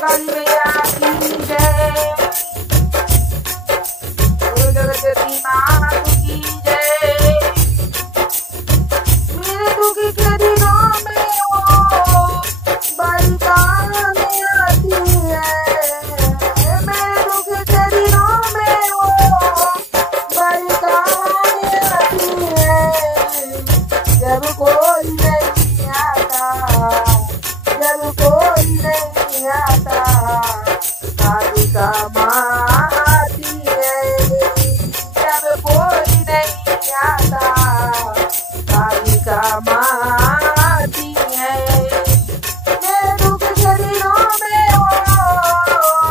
काली मैया की जय। बोलो जगदम्बी माँ की जय। मेरे दुख के दिनों में वो बड़ी काम आती है। मेरे दुख के दिनों में वो बड़ी काम आती है। जब कोई नहीं आता, जब कोई नहीं आता, कालिका माँ आती है। जब कोई नहीं आता, कालिका माँ आती है। मेरे दुख के दिनों में वो,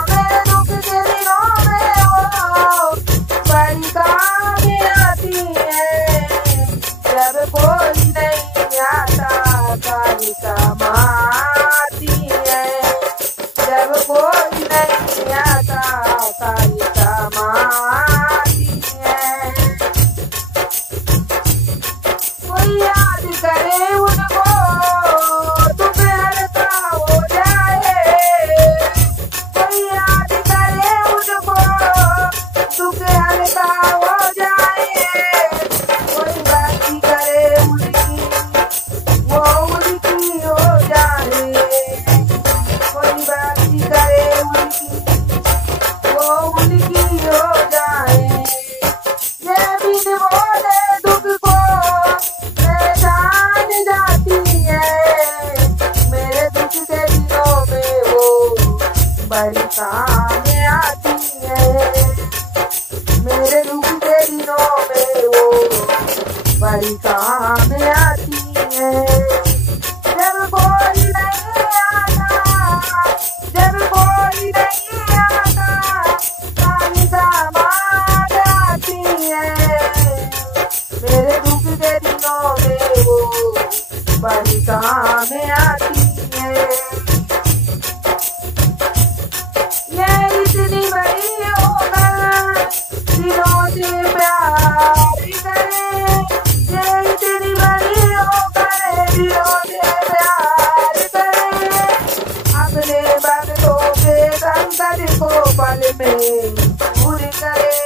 मेरे दुख के दिनों में वो बड़ी काम आती है। जब कोई नहीं आता, कालिका माँ आती है। जब कोई नहीं आता, कालिका माँ आती है। कोई याद करे उनको, दुख हल्का हो जाए। कोई याद करे उनको, दुख हल्का हो जाए। कोई बात करे उनकी, वो उनकी हो जाए। कोई बात करे उनकी, वो उनकी हो जाए। ये बिन बोले दुख को पहचान जाती है। मेरे दुख के दिनों में वो बड़ी काम आती है। मेरे दुख के दिनों में वो बड़ी काम आती है। जब कोई नहीं आता, जब कोई नहीं आता, कालिका माँ आती है। मेरे दुख के दिनों में वो बड़ी काम आती है। ये इतनी बड़ी होकर दिलों से प्यार करे। ये इतनी बड़ी होकर दिलों से प्यार करे। अपने भक्तों के संकट को पल में दूर करे।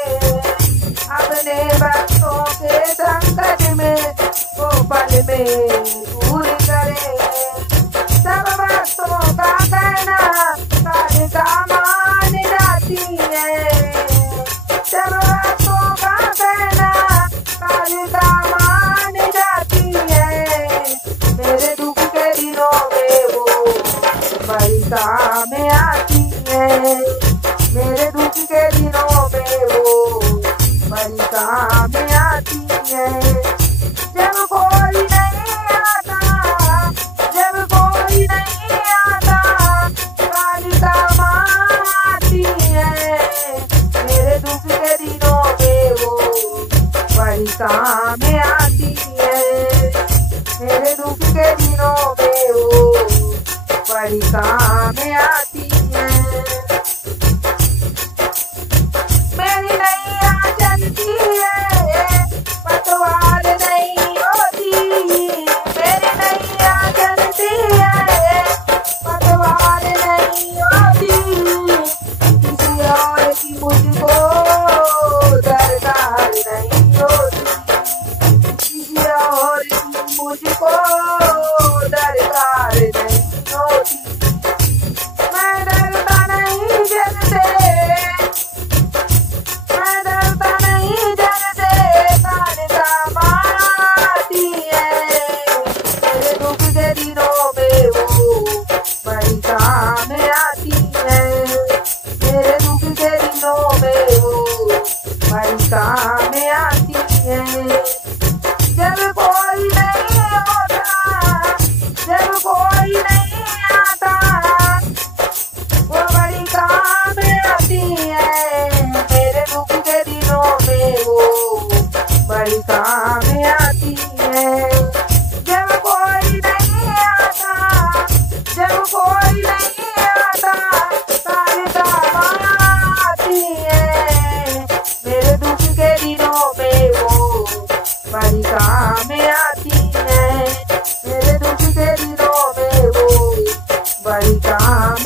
अपने भक्तों के संकट में वो पल में दूर करे। सब भक्तों का कहना कालिका मान जाती है। सब भक्तों का कहना कालिका मान जाती है। मेरे दुख के दिनों में वो बड़ी काम आती है। मेरे दुख के दिनों में वो बड़ी काम आती है। जब कोई नहीं आता, जब कोई नहीं आता, कालिका माँ आती है। मेरे दुख के दिनों में वो बड़ी काम आती है। मेरे दुख के दिनों में वो बड़ी काम आती है। मेरी नैया चलती है, पतवार नहीं होती। मेरी नैया चलती है, पतवार नहीं होती। किसी और की मुझको दरकार नहीं होती। किसी और की मुझको दरकार नहीं होती। मैं डरता नहीं जग से, मैं डरता नहीं जग से, कालिका माँ आती है। मेरे दुख के दिनों में वो बड़ी काम आती है। मेरे दुख के दिनों में वो बड़ी काम आती है। जब कोई नहीं होता, जब कोई नहीं आता, वो बड़ी काम आती है। मेरे दुख के दिनों में वो बड़ी काम आती है। जब कोई नहीं आता, जब कोई नहीं आता, कालिका माँ आती है। मेरे दुख के दिनों में वो बड़ी काम आती है। मेरे दुख के दिनों में वो बड़ी काम